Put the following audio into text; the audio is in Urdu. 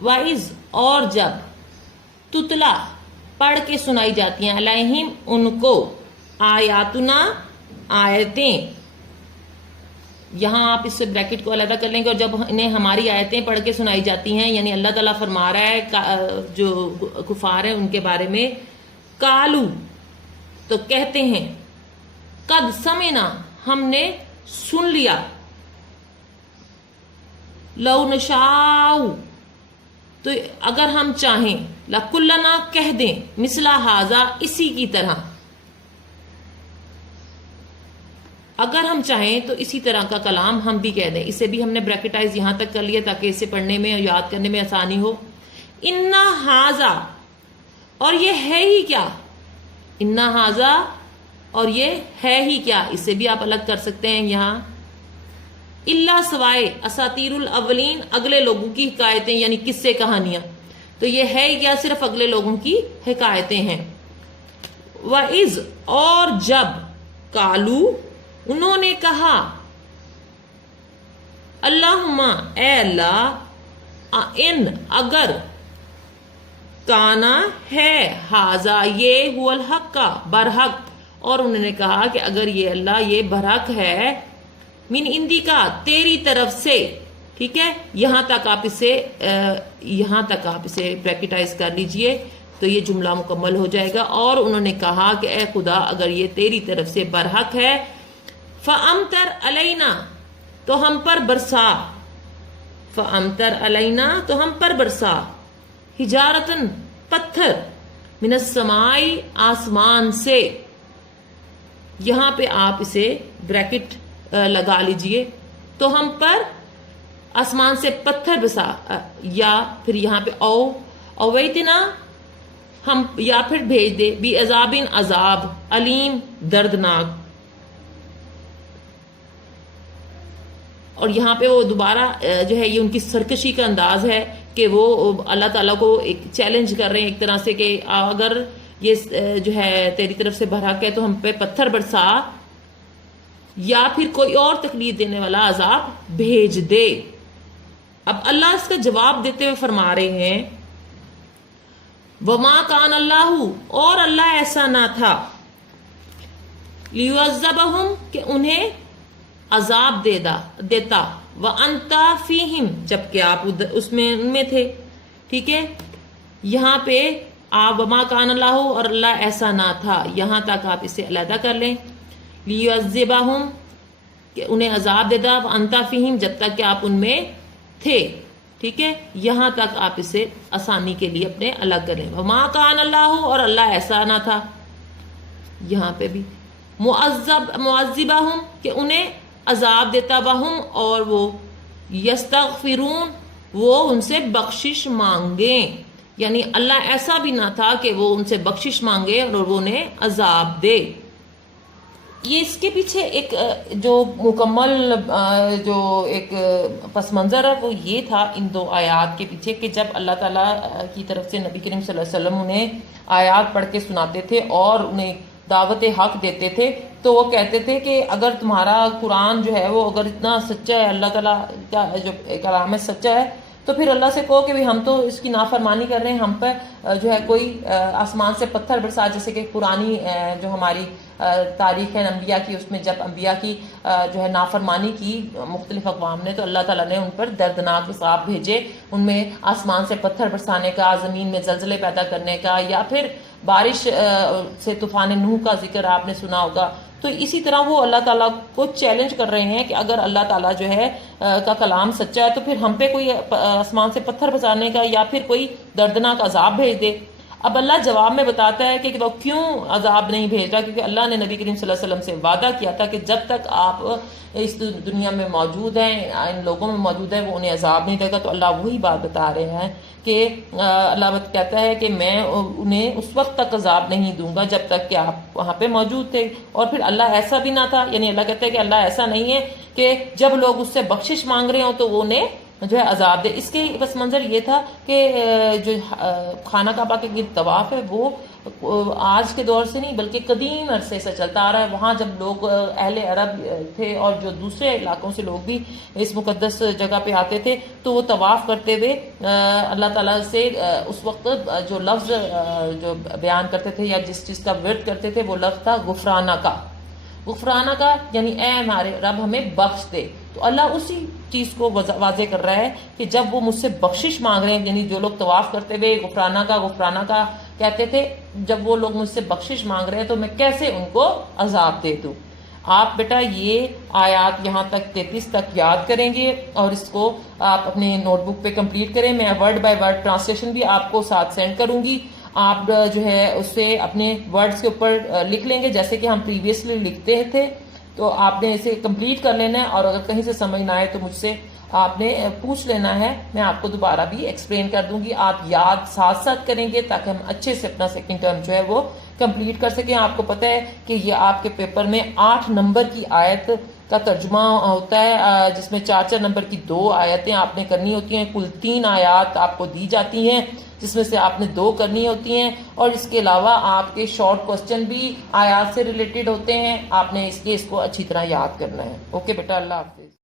وَإِذْ اور جب تتلا پڑھ کے سنائی جاتی ہیں علیہم ان کو آیاتنا آیتیں، یہاں آپ اس سے بریکٹ کو علیحدہ کر لیں گے، اور جب انہیں ہماری آیتیں پڑھ کے سنائی جاتی ہیں یعنی اللہ تعالیٰ فرما رہا ہے جو کفار ہیں ان کے بارے میں، کالو تو کہتے ہیں، قد سمعنا ہم نے سن لیا، لو نشاء تو اگر ہم چاہیں، لَقُلَّنَا کہہ دیں، مثل ھذا اسی کی طرح، اگر ہم چاہیں تو اسی طرح کا کلام ہم بھی کہہ دیں. اسے بھی ہم نے بریکٹائز یہاں تک کر لیا تاکہ اسے پڑھنے میں اور یاد کرنے میں آسانی ہو. اِنَّا ھذا اور یہ ہے ہی کیا، اِنَّا ھذا اور یہ ہے ہی کیا، اسے بھی آپ الگ کر سکتے ہیں یہاں. اللہ سوائے اساطیر الاولین اگلے لوگوں کی حکایتیں یعنی قصے کہانیاں، تو یہ ہے کیا، صرف اگلے لوگوں کی حکایتیں ہیں. وَإِذْ اور جب کالو انہوں نے کہا، اللہم اے اللہ، ان اگر کانا ہے ھذا یہ هو الحق کا برحق، اور انہوں نے کہا کہ اگر یہ اللہ یہ برحق ہے، من اندی کا تیری طرف سے، ٹھیک ہے، یہاں تک آپ اسے بریکٹائز کر لیجئے تو یہ جملہ مکمل ہو جائے گا. اور انہوں نے کہا کہ اے خدا اگر یہ تیری طرف سے برحق ہے، فَأَمْتَرْ عَلَيْنَا تو ہم پر برسا، فَأَمْتَرْ عَلَيْنَا تو ہم پر برسا، حجارتن پتھر، من السماء آسمان سے. یہاں پہ آپ اسے بریکٹ لگا لیجئے، تو ہم پر آسمان سے پتھر برسا، یا پھر یہاں پہ اویتنا ہم، یا پھر بھیج دے، بھی عذابن عذاب، علیم دردناک. اور یہاں پہ وہ دوبارہ جو ہے یہ ان کی سرکشی کا انداز ہے کہ وہ اللہ تعالیٰ کو ایک چیلنج کر رہے ہیں ایک طرح سے کہ اگر یہ جو ہے تیری طرف سے برحق ہے تو ہم پہ پتھر برسا، یا پھر کوئی اور تکلیف دینے والا عذاب بھیج دے. اب اللہ اس کا جواب دیتے ہوئے فرما رہے ہیں، وما کان اللہ اور اللہ ایسا نہ تھا، لیعذبہم کہ انہیں عذاب دیتا، وانت فیہم جبکہ آپ اس میں ان میں تھے. ٹھیک ہے، یہاں پہ آپ وما کان اللہ اور اللہ ایسا نہ تھا، یہاں تک آپ اسے علیحدہ کر لیں. لیعذبہم کہ انہیں عذاب دیتا، وانت فیہم جب تک کہ آپ ان میں تھے. ٹھیک ہے، یہاں تک آپ اسے آسانی کے لیے اپنے الگ کریں. وما کان اللہ اور اللہ ایسا نہ تھا، یہاں پہ بھی معذبہم کہ انہیں عذاب دیتا، وہم اور وہ یستغفرون وہ ان سے بخشش مانگیں، یعنی اللہ ایسا بھی نہ تھا کہ وہ ان سے بخشش مانگے اور وہ انہیں عذاب دے. یہ اس کے پیچھے ایک جو مکمل جو ایک پس منظر ہے وہ یہ تھا ان دو آیات کے پیچھے کہ جب اللہ تعالیٰ کی طرف سے نبی کریم صلی اللہ علیہ وسلم انہیں آیات پڑھ کے سناتے تھے اور انہیں دعوت حق دیتے تھے تو وہ کہتے تھے کہ اگر تمہارا قرآن جو ہے وہ اگر اتنا سچا ہے، اللہ تعالیٰ کا جو کلام ہے سچا ہے، تو پھر اللہ سے کہو کہ ہم تو اس کی نافرمانی کر رہے ہیں، ہم پہ جو ہے کوئی آسمان سے پتھر برسا. جیسے کہ پرانی جو ہماری تاریخ ہے انبیاء کی، اس میں جب انبیاء کی جو ہے نافرمانی کی مختلف اقوام نے تو اللہ تعالیٰ نے ان پر دردناک عذاب بھیجے، ان میں آسمان سے پتھر برسانے کا، زمین میں زلزلے پیدا کرنے کا، یا پھر بارش سے طوفان نوح کا ذکر آپ نے سنا ہوگا. تو اسی طرح وہ اللہ تعالیٰ کو چیلنج کر رہے ہیں کہ اگر اللہ تعالیٰ جو ہے کا کلام سچا ہے تو پھر ہم پہ کوئی آسمان سے پتھر برسانے کا یا پھر کوئی دردناک عذاب بھیج دے. اب اللہ جواب میں بتاتا ہے کہ وہ کیوں عذاب نہیں بھیج رہا، کیونکہ اللہ نے نبی کریم صلی اللہ علیہ وسلم سے وعدہ کیا تھا کہ جب تک آپ اس دنیا میں موجود ہیں، ان لوگوں میں موجود ہیں، وہ انہیں عذاب نہیں دے گا. تو اللہ وہی بات بتا رہے ہیں کہ اللہ کہتا ہے کہ میں انہیں اس وقت تک عذاب نہیں دوں گا جب تک کہ آپ وہاں پہ موجود تھے. اور پھر اللہ ایسا بھی نہ تھا، یعنی اللہ کہتا ہے کہ اللہ ایسا نہیں ہے کہ جب لوگ اس سے بخشش مانگ رہے ہوں تو وہ انہیں جو ہے عذاب دے. اس کے پس منظر یہ تھا کہ جو خانہ کعبہ کے گرد طواف ہے وہ آج کے دور سے نہیں بلکہ قدیم عرصے سے چلتا آ رہا ہے. وہاں جب لوگ اہل عرب تھے اور جو دوسرے علاقوں سے لوگ بھی اس مقدس جگہ پہ آتے تھے تو وہ طواف کرتے ہوئے اللہ تعالیٰ سے اس وقت جو لفظ جو بیان کرتے تھے یا جس چیز کا ورد کرتے تھے وہ لفظ تھا غفرانہ کا. غفرانہ کا یعنی اے ہمارے رب ہمیں بخش دے. تو اللہ اسی چیز کو واضح کر رہا ہے کہ جب وہ مجھ سے بخشش مانگ رہے ہیں، یعنی جو لوگ طواف کرتے ہوئے غفرانہ کا کہتے تھے، جب وہ لوگ مجھ سے بخشش مانگ رہے ہیں تو میں کیسے ان کو عذاب دے دوں. آپ بیٹا یہ آیات یہاں تک 33 تک یاد کریں گے اور اس کو آپ اپنے نوٹ بک پہ کمپلیٹ کریں. میں ورڈ بائی ورڈ ٹرانسلیشن بھی آپ کو ساتھ سینڈ کروں گی. آپ جو ہے اس سے اپنے ورڈز کے اوپر لکھ لیں گے جیسے کہ ہم پریویسلی لکھتے تھے. تو آپ نے اسے کمپلیٹ کر لینا ہے اور اگر کہیں سے سمجھ نہ آئے تو مجھ سے آپ نے پوچھ لینا ہے، میں آپ کو دوبارہ بھی ایکسپلین کر دوں گی. آپ یاد ساتھ ساتھ کریں گے تاکہ ہم اچھے سے اپنا سیکنڈ ٹرم جو ہے وہ کمپلیٹ کر سکیں. آپ کو پتہ ہے کہ یہ آپ کے پیپر میں 8 نمبر کی آیت کا ترجمہ ہوتا ہے جس میں 4 نمبر کی 2 آیتیں آپ نے کرنی ہوتی ہیں. کل 3 آیات آپ کو دی جاتی ہیں جس میں سے آپ نے 2 کرنی ہوتی ہیں اور اس کے علاوہ آپ کے شارٹ کوسچن بھی آیات سے ریلیٹڈ ہوتے ہیں. آپ نے اس کو اچھی طرح یاد کرنا ہے. اوکے بیٹا، اللہ حافظ.